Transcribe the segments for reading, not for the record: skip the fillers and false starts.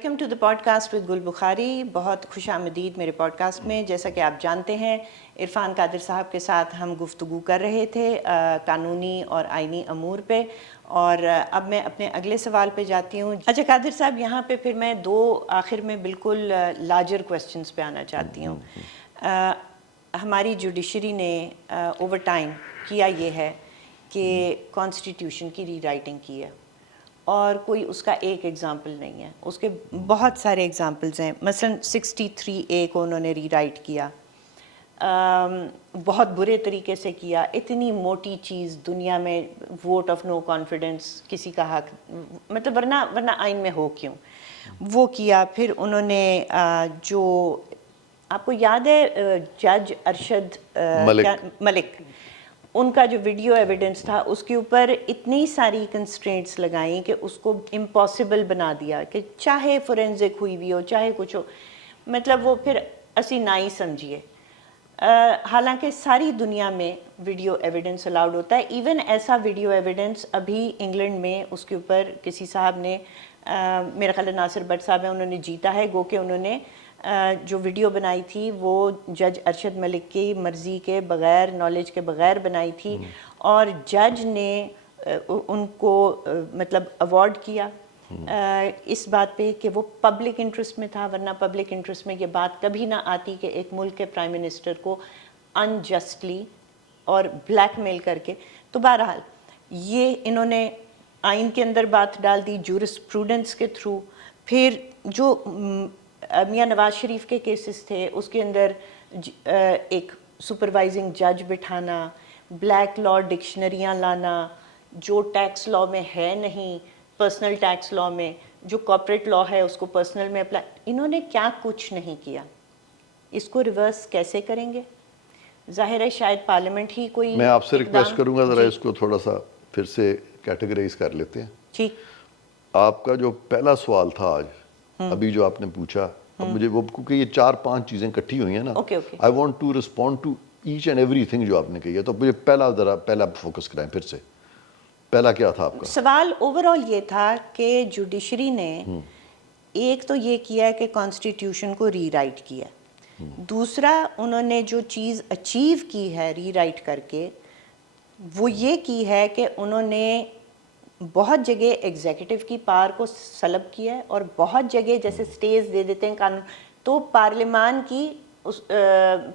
Welcome to the podcast with Gul Bukhari. بہت خوش آمدید میرے پوڈ کاسٹ میں. جیسا کہ آپ جانتے ہیں عرفان قادر صاحب کے ساتھ ہم گفتگو کر رہے تھے قانونی اور آئینی امور پہ, اور اب میں اپنے اگلے سوال پہ جاتی ہوں. اچھا قادر صاحب, یہاں پہ پھر میں آخر میں بالکل لارجر کویسچنس پہ آنا چاہتی ہوں. ہماری جوڈیشری نے اوور ٹائم کیا یہ ہے کہ کانسٹیٹیوشن کی ری رائٹنگ کی ہے, اور کوئی اس کا ایک ایگزامپل نہیں ہے. اس کے بہت سارے ایگزامپلز ہیں. مثلا 63A کو انہوں نے ری رائٹ کیا, بہت برے طریقے سے کیا. اتنی موٹی چیز دنیا میں, ووٹ آف نو کانفیڈنس, کسی کا حق, مطلب ورنہ آئین میں ہو کیوں, وہ کیا. پھر انہوں نے جو آپ کو یاد ہے جج ارشد ملک, ان کا جو ویڈیو ایویڈنس تھا اس کے اوپر اتنی ساری کنسٹرینٹس لگائیں کہ اس کو امپاسبل بنا دیا کہ چاہے فورینزک ہوئی بھی ہو چاہے کچھ ہو, مطلب وہ پھر اسی نہ ہی سمجھیے. حالانکہ ساری دنیا میں ویڈیو ایویڈنس الاؤڈ ہوتا ہے. ایون ایسا ویڈیو ایویڈنس ابھی انگلینڈ میں اس کے اوپر کسی صاحب نے, میرا خیال ہے ناصر بٹ صاحب ہیں, انہوں نے جیتا ہے, گو کہ انہوں نے جو ویڈیو بنائی تھی وہ جج ارشد ملک کی مرضی کے بغیر, نالج کے بغیر بنائی تھی, اور جج نے ان کو مطلب ایوارڈ کیا اس بات پہ کہ وہ پبلک انٹرسٹ میں تھا. ورنہ پبلک انٹرسٹ میں یہ بات کبھی نہ آتی کہ ایک ملک کے پرائم منسٹر کو انجسٹلی اور بلیک میل کر کے. تو بہرحال یہ انہوں نے آئین کے اندر بات ڈال دی جورسپروڈنس کے تھرو. پھر جو میاں نواز شریف کے کیسز تھے اس کے اندر ایک سپروائزنگ جج بٹھانا, بلیک لا ڈکشنریاں لانا جو ٹیکس لا میں ہے نہیں, پرسنل ٹیکس لا میں, جو کارپوریٹ لا ہے اس کو پرسنل میں اپلائی. انہوں نے کیا کچھ نہیں کیا. اس کو ریورس کیسے کریں گے؟ ظاہر ہے شاید پارلیمنٹ ہی کوئی. میں آپ سے ریکویسٹ کروں گا ذرا اس کو تھوڑا سا پھر سے کیٹیگرائز کر لیتے ہیں. ٹھیک. آپ کا جو پہلا سوال تھا آج, ابھی جو آپ نے پوچھا, اب مجھے وہ کیونکہ یہ 4-5 چیزیں اکٹھی ہوئی ہیں نا, I want to respond to each and ایوری تھنگ جو آپ نے کہی ہے. تو مجھے پہلا فوکس کرائیں پھر سے. پہلا کیا تھا آپ کا سوال؟ اوور آل یہ تھا کہ جوڈیشری نے ایک تو یہ کیا ہے کہ کانسٹیٹیوشن کو ری رائٹ کیا, دوسرا انہوں نے جو چیز اچیو کی ہے ری رائٹ کر کے وہ یہ کی ہے کہ انہوں نے بہت جگہ ایگزیکٹو کی پاور کو سلب کیا ہے, اور بہت جگہ جیسے سٹیز دے دیتے ہیں قانون, تو پارلیمان کی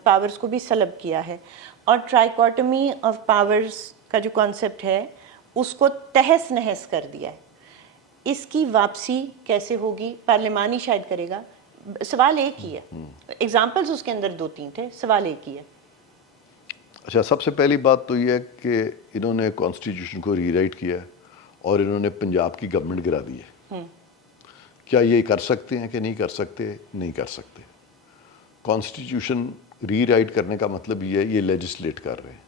پاورز کو بھی سلب کیا ہے. اور ٹرائیکوٹمی آف پاورز کا جو کانسیپٹ ہے اس کو تہس نہس کر دیا ہے. اس کی واپسی کیسے ہوگی؟ پارلیمان ہی شاید کرے گا. سوال ایک ہی ہے, ایگزامپلز اس کے اندر 2-3 تھے, سوال ایک ہی ہے. اچھا, سب سے پہلی بات تو یہ ہے کہ انہوں نے کانسٹیٹیوشن کو ری رائٹ کیا ہے اور انہوں نے پنجاب کی گورنمنٹ گرا دی ہے. کیا یہ کر سکتے ہیں کہ نہیں کر سکتے؟ نہیں کر سکتے. کانسٹیٹیوشن ری رائٹ کرنے کا مطلب یہ ہے یہ لیجسلیٹ کر رہے ہیں.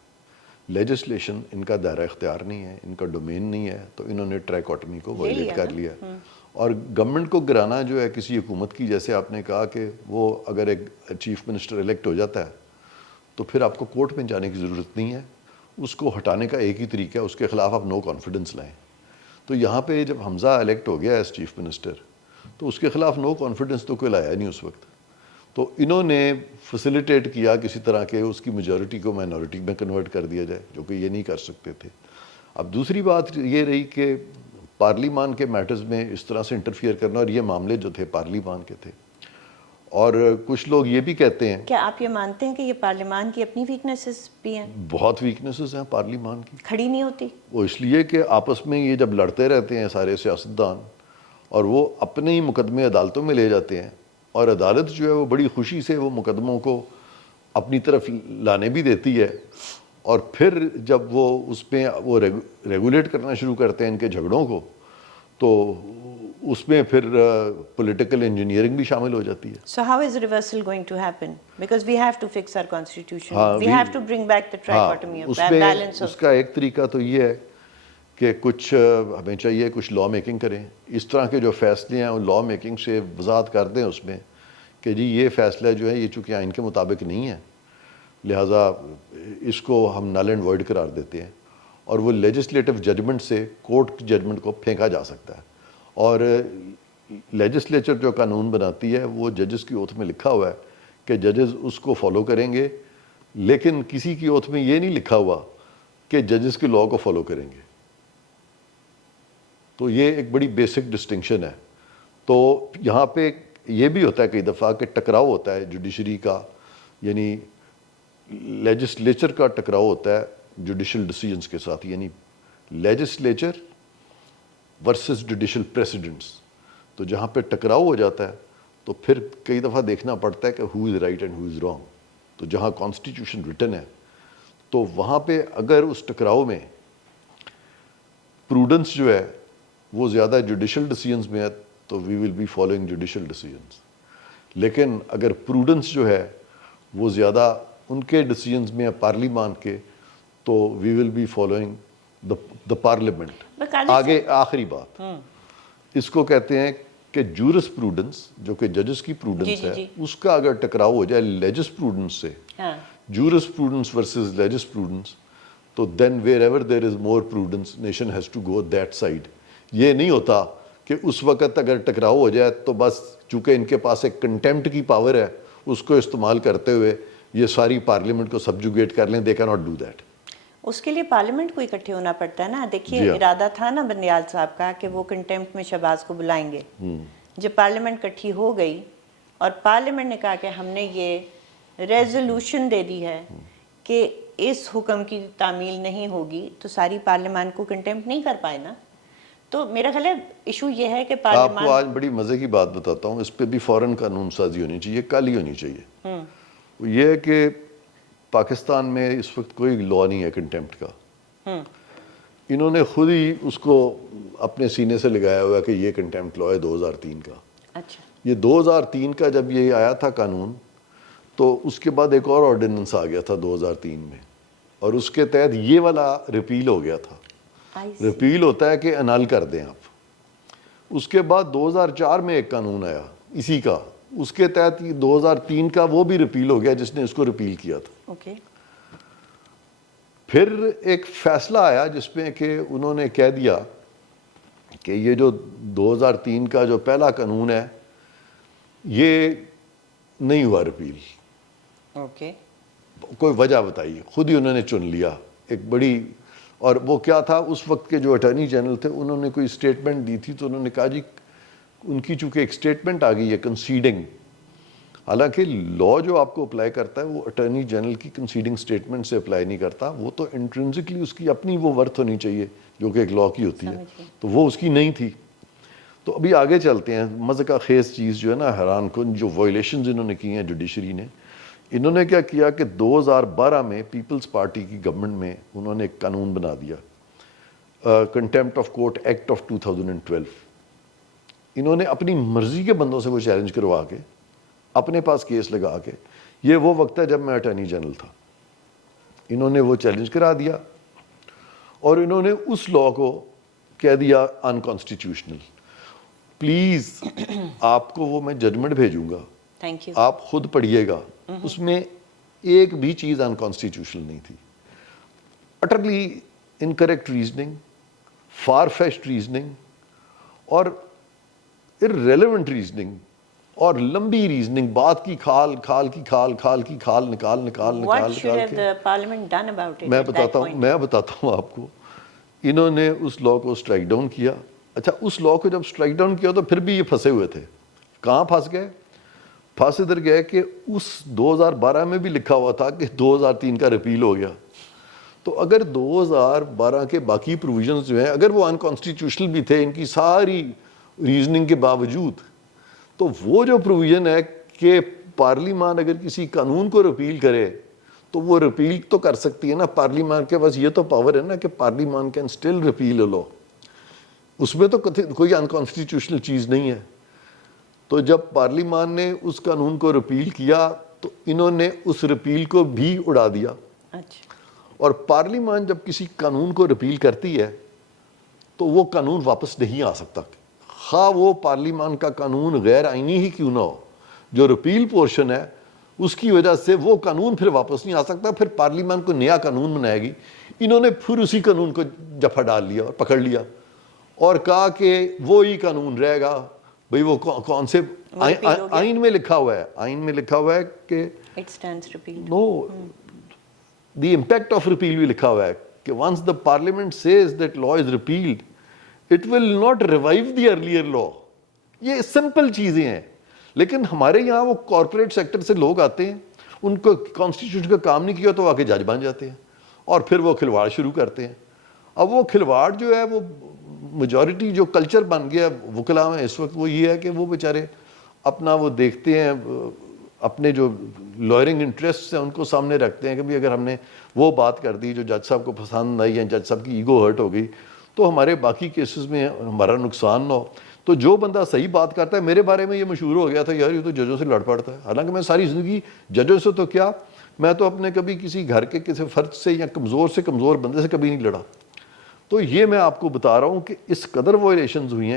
لیجسلیشن ان کا دائرہ اختیار نہیں ہے, ان کا ڈومین نہیں ہے, تو انہوں نے ٹرائیکوٹمی کو وائلیٹ کر لیا. اور گورنمنٹ کو گرانا جو ہے کسی حکومت کی, جیسے آپ نے کہا کہ وہ اگر ایک چیف منسٹر الیکٹ ہو جاتا ہے تو پھر آپ کو کورٹ میں جانے کی ضرورت نہیں ہے. اس کو ہٹانے کا ایک ہی طریقہ ہے, اس کے خلاف آپ نو کانفیڈنس لائیں. تو یہاں پہ جب حمزہ الیکٹ ہو گیا ایز چیف منسٹر تو اس کے خلاف نو کانفیڈنس تو کوئی لایا نہیں اس وقت. تو انہوں نے فیسیلیٹیٹ کیا کسی طرح کے اس کی میجورٹی کو مائنورٹی میں کنورٹ کر دیا جائے, جو کہ یہ نہیں کر سکتے تھے. اب دوسری بات یہ رہی کہ پارلیمان کے میٹرز میں اس طرح سے انٹرفیئر کرنا, اور یہ معاملے جو تھے پارلیمان کے تھے. اور کچھ لوگ یہ بھی کہتے ہیں, کیا آپ یہ مانتے ہیں کہ یہ پارلیمان کی اپنی ویکنیسز بھی ہیں؟ بہت ویکنیسز ہیں پارلیمان کی, کھڑی نہیں ہوتی. وہ اس لیے کہ آپس میں یہ جب لڑتے رہتے ہیں سارے سیاستدان, اور وہ اپنے ہی مقدمے عدالتوں میں لے جاتے ہیں, اور عدالت جو ہے وہ بڑی خوشی سے وہ مقدموں کو اپنی طرف لانے بھی دیتی ہے, اور پھر جب وہ اس پہ وہ ریگولیٹ کرنا شروع کرتے ہیں ان کے جھگڑوں کو, تو اس میں پھر پولیٹیکل انجینئرنگ بھی شامل ہو جاتی ہے. So how is reversal going to happen? Because we have to fix our constitution. We have to bring back the trichotomy of balance of. اس کا ایک طریقہ تو یہ ہے کہ کچھ ہمیں چاہیے کچھ لا میکنگ کریں. اس طرح کے جو فیصلے ہیں وہ لا میکنگ سے وضاحت کر دیں اس میں کہ جی یہ فیصلہ جو ہے یہ چونکہ آئین کے مطابق نہیں ہے, لہٰذا اس کو ہم نل اینڈ وائڈ قرار دیتے ہیں, اور وہ لیجسلیٹو ججمنٹ سے کورٹ کی ججمنٹ کو پھینکا جا سکتا ہے. اور لیجسلیچر جو قانون بناتی ہے وہ ججز کی اوتھ میں لکھا ہوا ہے کہ ججز اس کو فالو کریں گے، لیکن کسی کی اوتھ میں یہ نہیں لکھا ہوا کہ ججز کے لاء کو فالو کریں گے. تو یہ ایک بڑی بیسک ڈسٹنکشن ہے. تو یہاں پہ یہ بھی ہوتا ہے کئی دفعہ کہ ٹکراؤ ہوتا ہے جوڈیشری کا، یعنی لیجسلیچر کا ٹکراؤ ہوتا ہے جوڈیشل ڈیسیجنز کے ساتھ، یعنی لیجسلیچر ورسز جوڈیشل پریسیڈنٹس. تو جہاں پہ ٹکراؤ ہو جاتا ہے تو پھر کئی دفعہ دیکھنا پڑتا ہے کہ who is right and who is wrong. تو جہاں کانسٹیٹیوشن ریٹن ہے تو وہاں پہ اگر اس ٹکراؤ میں پروڈنس جو ہے وہ زیادہ جوڈیشل ڈیسیجنز میں ہے تو we will be following judicial decisions. لیکن اگر پروڈنس جو ہے وہ زیادہ ان کے ڈیسیجنز میں ہے پارلیمان کے، تو we will be following the parliament. آگے آخری بات اس کو کہتے ہیں کہ جورس پروڈنس، جو کہ ججز کی پروڈنس ہے، اس کا اگر ٹکراؤ ہو جائے لیجس پروڈنس سے، jurisprudence versus legisprudence, تو then wherever there is more prudence nation has to go that side. یہ نہیں ہوتا کہ اس وقت اگر ٹکراؤ ہو جائے تو بس چونکہ ان کے پاس ایک کنٹیمپٹ کی پاور ہے اس کو استعمال کرتے ہوئے یہ ساری پارلیمنٹ کو سبجوگیٹ کر لیں. They cannot do that. اس کے لیے پارلیمنٹ کو اکٹھے ہونا پڑتا ہے نا. دیکھیے ارادہ تھا نا بندیال صاحب کا کہ وہ کنٹیمپٹ میں شہباز کو بلائیں گے. جب پارلیمنٹ اکٹھی ہو گئی اور پارلیمنٹ نے کہا کہ ہم نے یہ ریزولوشن دے دی ہے کہ اس حکم کی تعمیل نہیں ہوگی، تو ساری پارلیمان کو کنٹیمپٹ نہیں کر پائے نا. تو میرا خیال ہے ایشو یہ ہے کہ پارلیمان، آپ کو آج بڑی مزے کی بات بتاتا ہوں، اس پہ بھی فوراً قانون سازی ہونی چاہیے، کل ہی ہونی چاہیے. یہ ہے کہ پاکستان میں اس وقت کوئی لا نہیں ہے کنٹیمپٹ کا. انہوں نے خود ہی اس کو اپنے سینے سے لگایا ہوا ہے کہ یہ کنٹیمپٹ لا ہے 2003 کا. اچھا، یہ 2003 کا جب یہ آیا تھا قانون، تو اس کے بعد ایک اور آرڈیننس آ گیا تھا 2003 میں، اور اس کے تحت یہ والا ریپیل ہو گیا تھا. ریپیل ہوتا ہے کہ انال کر دیں آپ. اس کے بعد 2004 میں ایک قانون آیا اسی کا، اس کے تحت 2003 کا وہ بھی ریپیل ہو گیا جس نے اس کو ریپیل کیا تھا. اوکے. پھر ایک فیصلہ آیا جس میں کہ انہوں نے کہہ دیا کہ یہ جو 2003 کا جو پہلا قانون ہے یہ نہیں ہوا ریپیل. اوکے. کوئی وجہ بتائیے، خود ہی انہوں نے چن لیا ایک بڑی. اور وہ کیا تھا، اس وقت کے جو اٹارنی جنرل تھے انہوں نے کوئی اسٹیٹمنٹ دی تھی، تو انہوں نے کہا جی ان کی چونکہ ایک اسٹیٹمنٹ آ گئی ہے کنسیڈنگ. حالانکہ لا جو آپ کو اپلائی کرتا ہے وہ اٹارنی جنرل کی کنسیڈنگ اسٹیٹمنٹ سے اپلائی نہیں کرتا، وہ تو انٹرنسکلی اس کی اپنی وہ ورتھ ہونی چاہیے جو کہ ایک لا کی ہوتی ہے، تو وہ اس کی نہیں تھی. تو ابھی آگے چلتے ہیں. مزے کا خیز چیز جو ہے نا، حیران کن جو وائلیشنز انہوں نے کی ہیں جوڈیشری نے. انہوں نے کیا کیا کہ 2012 میں پیپلز پارٹی کی گورنمنٹ میں انہوں نے ایک قانون بنا دیا، contempt of court act of 2012. انہوں نے اپنی مرضی کے بندوں سے وہ چیلنج کروا کے اپنے پاس کیس لگا کے، یہ وہ وقت ہے جب میں اٹارنی جنرل تھا، انہوں نے وہ چیلنج کرا دیا اور انہوں نے اس لا کو کہہ دیا انکانسٹیٹیوشنل. پلیز آپ کو وہ میں ججمنٹ بھیجوں گا، تھینک یو، آپ خود پڑھیے گا. اس میں ایک بھی چیز انکانسٹیٹیوشنل نہیں تھی. Utterly incorrect reasoning, far fetched reasoning اور irrelevant ریزننگ اور لمبی ریزننگ، بات کی کھال کی کھال نکال What should have کے. the parliament done about it میں at that بتاتا point? ہوں آپ کو. انہوں نے اس لا کو اسٹرائک ڈاؤن کیا. اچھا، اس لا کو جب اسٹرائک ڈاؤن کیا تو پھر بھی یہ پھنسے ہوئے تھے. کہاں پھنس گئے؟ پھنس ادھر گئے کہ اس 2012 میں بھی لکھا ہوا تھا کہ 2003 کا ریپیل ہو گیا. تو اگر 2012 کے باقی پروویژنز جو ہیں اگر وہ انکانسٹیٹیوشنل بھی تھے ان کی ساری ریزننگ کے باوجود، تو وہ جو پروویژن ہے کہ پارلیمان اگر کسی قانون کو ریپیل کرے تو وہ ریپیل تو کر سکتی ہے نا. پارلیمان کے پاس یہ تو پاور ہے نا کہ پارلیمان کین اسٹل ریپیل اے لا. اس میں تو کوئی انکانسٹیٹیوشنل چیز نہیں ہے. تو جب پارلیمان نے اس قانون کو ریپیل کیا تو انہوں نے اس ریپیل کو بھی اڑا دیا. اچھا. اور پارلیمان جب کسی قانون کو ریپیل کرتی ہے تو وہ قانون واپس نہیں آ سکتا، خواہ وہ پارلیمان کا قانون غیر آئینی ہی کیوں نہ ہو. جو ریپیل پورشن ہے اس کی وجہ سے وہ قانون پھر واپس نہیں آ سکتا. پھر پارلیمان کو نیا قانون بنائے گی. انہوں نے پھر اسی قانون کو جفا ڈال لیا اور پکڑ لیا اور کہا کہ وہی قانون رہے گا بھئی وہ کون سے آئین میں لکھا ہوا ہے کہ it stands repealed. Now the impact of repeal بھی لکھا ہوا ہے کہ once the parliament says that law is repealed, it will not revive the earlier law. یہ سمپل چیزیں ہیں. لیکن ہمارے یہاں وہ کارپوریٹ سیکٹر سے لوگ آتے ہیں, ان کو کانسٹیٹیوشن کا کام نہیں کیا تو آ کے جج بن جاتے ہیں اور پھر وہ کھلواڑ شروع کرتے ہیں. اب وہ کھلواڑ جو ہے وہ میجورٹی جو کلچر بن گیا وکلاء میں اس وقت وہ یہ ہے کہ وہ بیچارے اپنا وہ دیکھتے ہیں, اپنے جو لائرنگ انٹرسٹ ہیں ان کو سامنے رکھتے ہیں کہ اگر ہم نے وہ بات کر دی جو جج صاحب کو پسند آئی یا جج صاحب کی ایگو ہرٹ ہو گئی تو ہمارے باقی کیسز میں ہمارا نقصان نہ ہو. تو جو بندہ صحیح بات کرتا ہے, میرے بارے میں یہ مشہور ہو گیا تھا یار یہ تو ججوں سے لڑ پڑتا ہے, حالانکہ میں ساری زندگی ججوں سے تو کیا, میں تو اپنے کبھی کسی گھر کے کسی فرد سے یا کمزور بندے سے کبھی نہیں لڑا. تو یہ میں آپ کو بتا رہا ہوں کہ اس قدر وائلیشنز ہوئی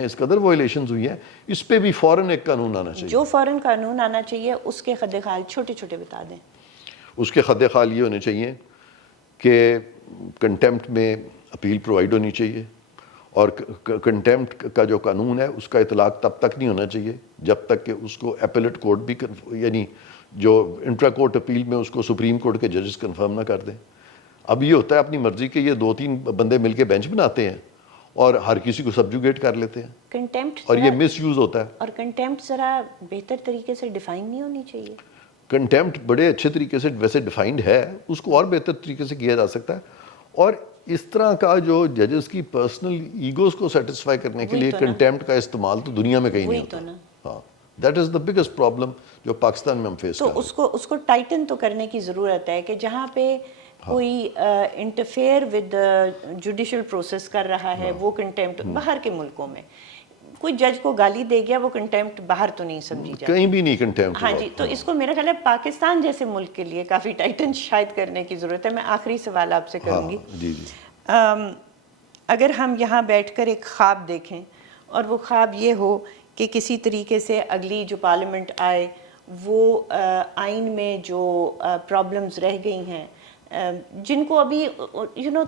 ہیں, اس پہ بھی فوراً ایک قانون آنا چاہیے. جو فوراً قانون آنا چاہیے اس کے خد خال چھوٹے چھوٹے بتا دیں. اس کے خد خال یہ ہونے چاہیے کہ کنٹیمپٹ میں اپیل پرووائڈ ہونی چاہیے, اور کنٹیمپٹ کا جو قانون ہے اس کا اطلاق تب تک نہیں ہونا چاہیے جب تک کہ اس کو اپیلیٹ کورٹ بھی یعنی جو انٹرا کورٹ اپیل میں اس کو سپریم کورٹ کے ججز کنفرم نہ کر دیں. اب یہ ہوتا ہے اپنی مرضی کے یہ 2-3 بندے مل کے بینچ بناتے ہیں اور ہر کسی کو سبجوگیٹ کر لیتے ہیں, کنٹیمپٹ اور یہ مس یوز ہوتا ہے. اور کنٹیمپٹ ذرا بہتر طریقے سے ڈیفائن نہیں ہونی چاہیے. کنٹیمپٹ بڑے اچھے طریقے سے ویسے ڈیفائنڈ ہے, اس کو اور بہتر طریقے سے کیا جا سکتا ہے. اور اس طرح کا جو ججز کی پرسنل ایگوز کو سیٹسفائی کرنے کے لیے کنٹیمپٹ کا استعمال تو دنیا میں کہیں نہیں ہوتا. ہاں, that is the biggest problem جو پاکستان میں ہم فیس کر رہے ہیں. تو اس کو ٹائٹن تو کرنے کی ضرورت ہے کہ جہاں پہ کوئی انٹرفیئر ود جوڈیشل پروسیس کر رہا ہے وہ کنٹیمپٹ. باہر کے ملکوں میں کوئی جج کو گالی دے گیا وہ کنٹیمپٹ باہر تو نہیں سمجھی جاتی, کہیں بھی نہیں کنٹیمپٹ. ہاں جی, تو اس کو میرا خیال ہے پاکستان جیسے ملک کے لیے کافی ٹائٹن شاید کرنے کی ضرورت ہے. میں آخری سوال آپ سے کروں گی. جی. اگر ہم یہاں بیٹھ کر ایک خواب دیکھیں اور وہ خواب یہ ہو کہ کسی طریقے سے اگلی جو پارلیمنٹ آئے وہ آئین میں جو پرابلمز رہ گئی ہیں جن کو ابھی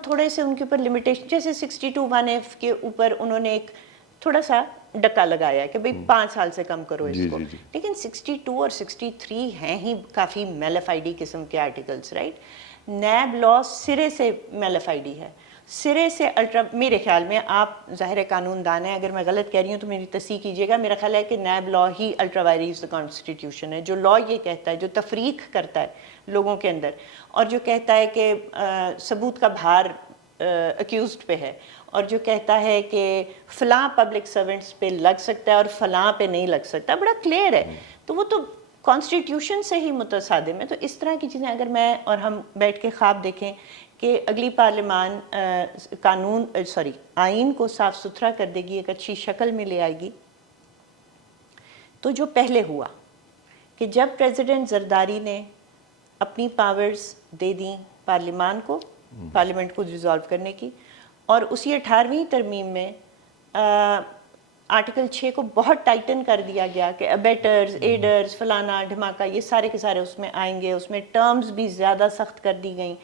تھوڑے سے ان کے اوپر لمیٹیشن, جیسے 62(1)(f) کے اوپر انہوں نے ایک تھوڑا سا ڈکا لگایا ہے کہ بھئی 5 سال سے کم کرو اس کو, لیکن 62 اور 63 ہیں ہی کافی میلیفائڈی قسم کے آرٹیکلز, رائٹ. نیب لا سرے سے میلیفائڈی ہے, سرے سے الٹرا. میرے خیال میں آپ ظاہر قانون دان ہیں, اگر میں غلط کہہ رہی ہوں تو میری تصحیح کیجیے گا, میرا خیال ہے کہ نیب لا ہی الٹرا وائریز دا کانسٹیٹیوشن ہے. جو لا یہ کہتا ہے, جو تفریق کرتا ہے لوگوں کے اندر, اور جو کہتا ہے کہ ثبوت کا بھار اکیوزڈ پہ ہے, اور جو کہتا ہے کہ فلاں پبلک سرونٹس پہ لگ سکتا ہے اور فلاں پہ نہیں لگ سکتا, بڑا کلیئر ہے. تو وہ تو کانسٹیٹیوشن سے ہی متصادم ہے. تو اس طرح کی چیزیں اگر میں اور ہم بیٹھ کے خواب دیکھیں کہ اگلی پارلیمان آئین کو صاف ستھرا کر دے گی, ایک اچھی شکل میں لے آئے گی, تو جو پہلے ہوا کہ جب پریزیڈنٹ زرداری نے اپنی پاورز دے دیں پارلیمان کو, پارلیمنٹ کو ریزالو کرنے کی, اور اسی 18ویں ترمیم میں آرٹیکل 6 کو بہت ٹائٹن کر دیا گیا کہ ابیٹرز, ایڈرز, فلانا دھماکہ یہ سارے کے سارے اس میں آئیں گے. اس میں ٹرمز بھی زیادہ سخت کر دی گئیں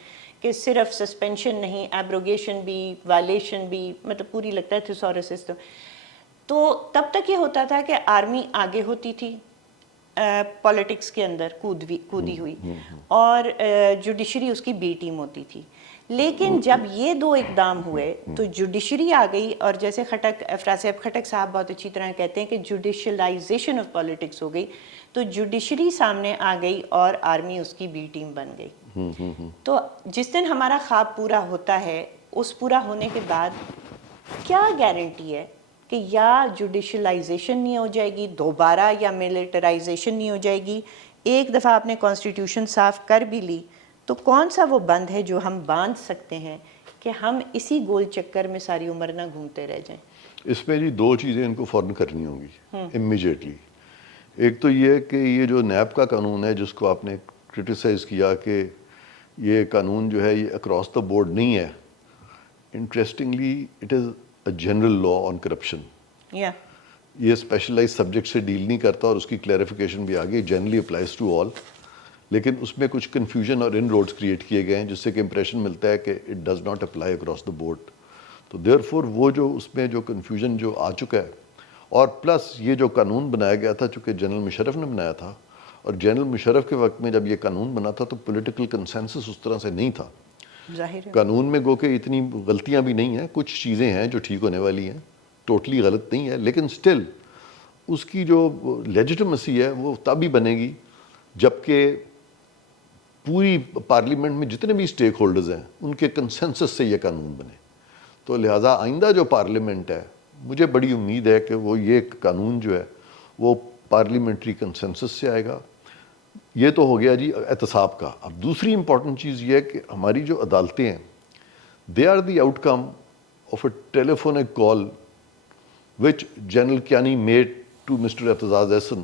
کہ صرف سسپینشن نہیں, ایبروگیشن بھی, وائلیشن بھی, مطلب پوری لگتا ہے تھیسورس سسٹم. تو تب تک یہ ہوتا تھا کہ آرمی آگے ہوتی تھی پولیٹکس کے اندر کودی ہوئی, اور جوڈیشری اس کی بی ٹیم ہوتی تھی. لیکن جب یہ دو اقدام ہوئے تو جوڈیشری آ گئی, اور جیسے افراسیاب خٹک صاحب بہت اچھی طرح کہتے ہیں کہ جوڈیشلائزیشن آف پولیٹکس ہو گئی. تو جوڈیشری سامنے آ گئی اور آرمی اس کی بی ٹیم بن گئی. تو جس دن ہمارا خواب پورا ہوتا ہے, اس پورا ہونے کے بعد کیا گارنٹی ہے کہ یا جوڈیشلائزیشن نہیں ہو جائے گی دوبارہ, یا ملٹرائزیشن نہیں ہو جائے گی. ایک دفعہ آپ نے کانسٹیٹیوشن صاف کر بھی لی تو کون سا وہ بند ہے جو ہم باندھ سکتے ہیں کہ ہم اسی گول چکر میں ساری عمر نہ گھومتے رہ جائیں. اس میں جی 2 چیزیں ان کو فوراً کرنی ہوں گی امیجیٹلی. ایک تو یہ کہ یہ جو نیب کا قانون ہے جس کو آپ نے کرٹیسائز کیا کہ یہ قانون جو ہے یہ اکراس دا بورڈ نہیں ہے, interestingly it is a general law on corruption. یہ اسپیشلائز سبجیکٹ سے ڈیل نہیں کرتا, اور اس کی کلیریفیکیشن بھی آگے جنرلی اپلائز ٹو آل. لیکن اس میں کچھ کنفیوژن اور ان روڈس کریٹ کیے گئے ہیں جس سے کہ امپریشن ملتا ہے کہ it does not apply across the board. تو دیئر فور وہ جو اس میں جو کنفیوژن جو آ چکا ہے, اور پلس یہ جو قانون بنایا گیا تھا چونکہ جنرل مشرف نے بنایا تھا، اور جنرل مشرف کے وقت میں جب یہ قانون بنا تھا تو پولیٹیکل کنسنسس اس طرح سے نہیں تھا. ظاہر ہے. قانون میں گو کہ اتنی غلطیاں بھی نہیں ہیں، کچھ چیزیں ہیں جو ٹھیک ہونے والی ہیں، ٹوٹلی غلط نہیں ہے، لیکن سٹل اس کی جو لیجیٹمیسی ہے وہ تب ہی بنے گی جبکہ پوری پارلیمنٹ میں جتنے بھی سٹیک ہولڈرز ہیں ان کے کنسنسس سے یہ قانون بنے. تو لہٰذا آئندہ جو پارلیمنٹ ہے مجھے بڑی امید ہے کہ وہ یہ قانون جو ہے وہ پارلیمنٹری کنسنسس سے آئے گا. یہ تو ہو گیا جی احتساب کا. اب دوسری امپورٹنٹ چیز یہ ہے کہ ہماری جو عدالتیں ہیں they are the outcome of a telephonic call which General Kayani made to Mr Aitzaz Ahsan,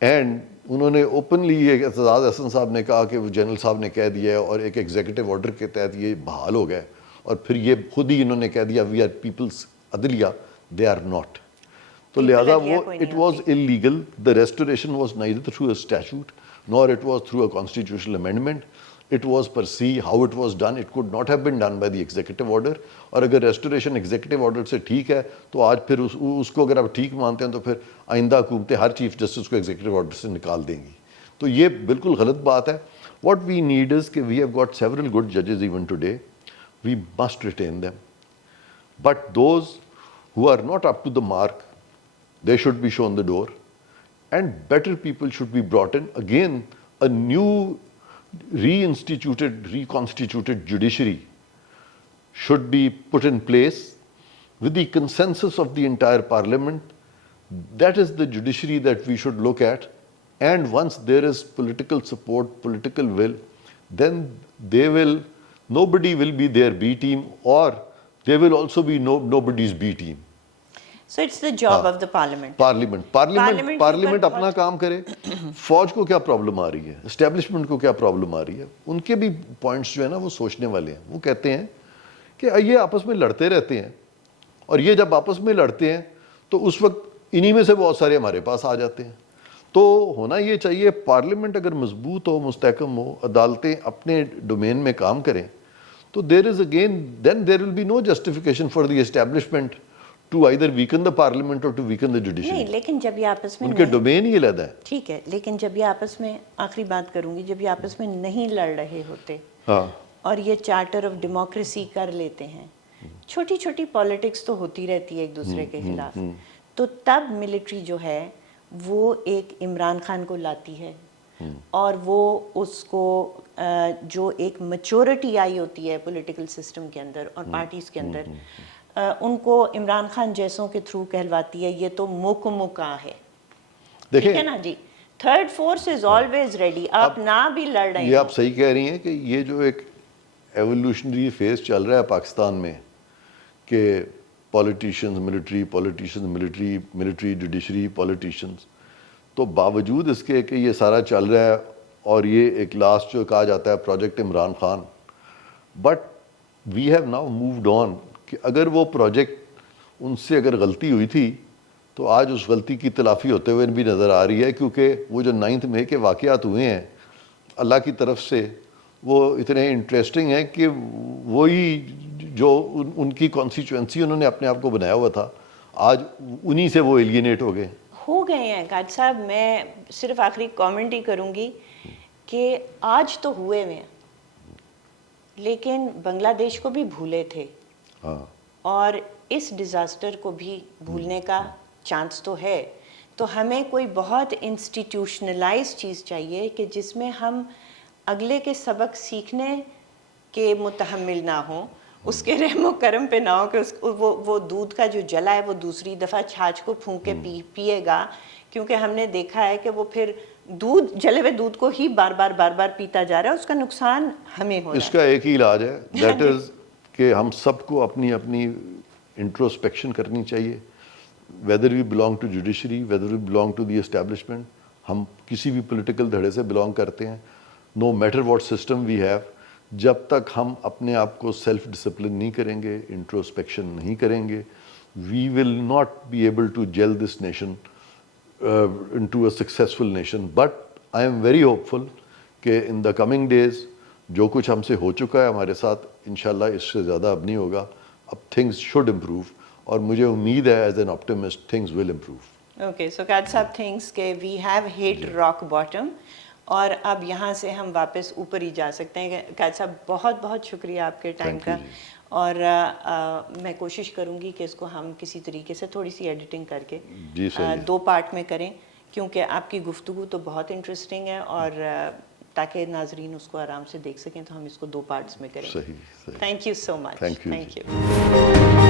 and انہوں نے اوپنلی یہ اعتزاز احسن صاحب نے کہا کہ وہ جنرل صاحب نے کہہ دیا ہے اور ایک ایگزیکٹو آرڈر کے تحت یہ بحال ہو گئے، اور پھر یہ خود ہی انہوں نے کہہ دیا وی آر پیپلز عدلیہ، دے آر ناٹ. تو لہٰذا وہ it was illegal. The restoration was neither through a statute nor it was through a constitutional amendment. It was per se how it was done. It could not have been done by the executive order. اور اگر restoration executive order سے ٹھیک ہے تو آج پھر اس کو اگر آپ ٹھیک مانتے ہیں تو پھر آئندہ حکومتیں ہر چیف جسٹس کو ایگزیکٹو آرڈر سے نکال دیں گی. تو یہ بالکل غلط بات ہے. What we need is کہ we have got several good judges even today. We must retain them. But those who are not up to the mark, they should be shown the door, and better people should be brought in. Again, a new reconstituted judiciary should be put in place with the consensus of the entire parliament. That is the judiciary that we should look at, and once there is political support, political will, then nobody will be their B team, or there will also be nobody's B team. So it's the job of the parliament. Parliament اپنا کام کرے. فوج کو کیا problem آ رہی ہے، establishment کو کیا problem آ رہی ہے، ان کے بھی پوائنٹس جو ہے نا وہ سوچنے والے ہیں. وہ کہتے ہیں کہ یہ آپس میں لڑتے رہتے ہیں، اور یہ جب آپس میں لڑتے ہیں تو اس وقت انہی میں سے بہت سارے ہمارے پاس آ جاتے ہیں. تو ہونا یہ چاہیے پارلیمنٹ اگر مضبوط ہو، مستحکم ہو، عدالتیں اپنے ڈومین میں کام کریں تو there will be no justification for the establishment to either weaken the parliament or to weaken the judiciary. نہیں، لیکن جب یہ آپس میں ان کے ڈومین ہی علیحدہ ہے. ٹھیک ہے، لیکن جب یہ آپس میں، آخری بات کروں گی، جب یہ آپس میں نہیں لڑ رہے ہوتے اور یہ چارٹر آف ڈیموکریسی کر لیتے ہیں، چھوٹی چھوٹی پالیٹکس تو ہوتی رہتی ہے ایک دوسرے کے خلاف، تو تب ملٹری جو ہے وہ ایک عمران خان کو لاتی ہے، اور وہ اس کو جو ایک میچورٹی آئی ہوتی ہے پولیٹیکل سسٹم کے اندر اور پارٹیز کے اندر، ان کو عمران خان جیسوں کے تھرو کہلواتی ہے یہ تو موکا ہے. ٹھیک ہے نا جی، third force is always ready. آپ نہ بھی لڑ رہے ہیں، یہ آپ صحیح کہہ رہی ہیں کہ یہ جو ایک ایولیوشنری فیز چل رہا ہے پاکستان میں کہ پولیٹیشنز ملٹری جوڈیشری پولیٹیشنز، تو باوجود اس کے کہ یہ سارا چل رہا ہے اور یہ ایک لاسٹ جو کہا جاتا ہے project Imran Khan, but we have now moved on کہ اگر وہ پروجیکٹ ان سے اگر غلطی ہوئی تھی تو آج اس غلطی کی تلافی ہوتے ہوئے بھی نظر آ رہی ہے، کیونکہ وہ جو 9 مئی کے واقعات ہوئے ہیں اللہ کی طرف سے وہ اتنے انٹرسٹنگ ہیں کہ وہی جو ان کی کانسٹیچوئنسی انہوں نے اپنے آپ کو بنایا ہوا تھا آج انہی سے وہ ایلینیٹ ہو گئے ہیں. قائد صاحب میں صرف آخری کامنٹ ہی کروں گی کہ آج تو ہوئے ہیں لیکن بنگلہ دیش کو بھی بھولے تھے، اور اس ڈیزاسٹر کو بھی بھولنے کا چانس تو ہے. تو ہمیں کوئی بہت انسٹیٹیوشنلائز چیز چاہیے کہ جس میں ہم اگلے کے سبق سیکھنے کے متحمل نہ ہوں، اس کے رحم و کرم پہ نہ ہو کہ وہ دودھ کا جو جلا ہے وہ دوسری دفعہ چھاچھ کو پھونک کے پیے گا، کیونکہ ہم نے دیکھا ہے کہ وہ پھر جلے ہوئے دودھ کو ہی بار بار پیتا جا رہا ہے، اس کا نقصان ہمیں ہو رہا ہے. اس کا ایک ہی علاج ہے، دیٹ از کہ ہم سب کو اپنی انٹروسپیکشن کرنی چاہیے. Whether we belong to judiciary, whether we belong to the establishment, ہم کسی بھی پولیٹیکل دھڑے سے بلانگ کرتے ہیں، no matter what system we have, جب تک ہم اپنے آپ کو سیلف ڈسپلن نہیں کریں گے، انٹروسپیکشن نہیں کریں گے، we will not be able to gel this nation into a successful nation. But I am very hopeful کہ ان دا کمنگ ڈیز جو کچھ ہم سے ہو چکا ہے ہمارے ساتھ انشاءاللہ اس سے زیادہ اب نہیں ہوگا. اب تھنگز شوڈ امپروو، اور مجھے امید ہے as an optimist things will improve. Okay so قائد صاحب تھنکس کہ we have hit rock bottom اور اب یہاں سے ہم واپس اوپر ہی جا سکتے ہیں. قائد صاحب بہت بہت شکریہ آپ کے ٹائم کا, اور میں کوشش کروں گی کہ اس کو ہم کسی طریقے سے تھوڑی سی ایڈیٹنگ کر کے 2 پارٹ میں کریں, کیونکہ آپ کی گفتگو تو بہت انٹرسٹنگ ہے, اور تاکہ ناظرین اس کو آرام سے دیکھ سکیں تو ہم اس کو 2 پارٹس میں کریں. صحیح. Thank you so much. Thank you. Thank you.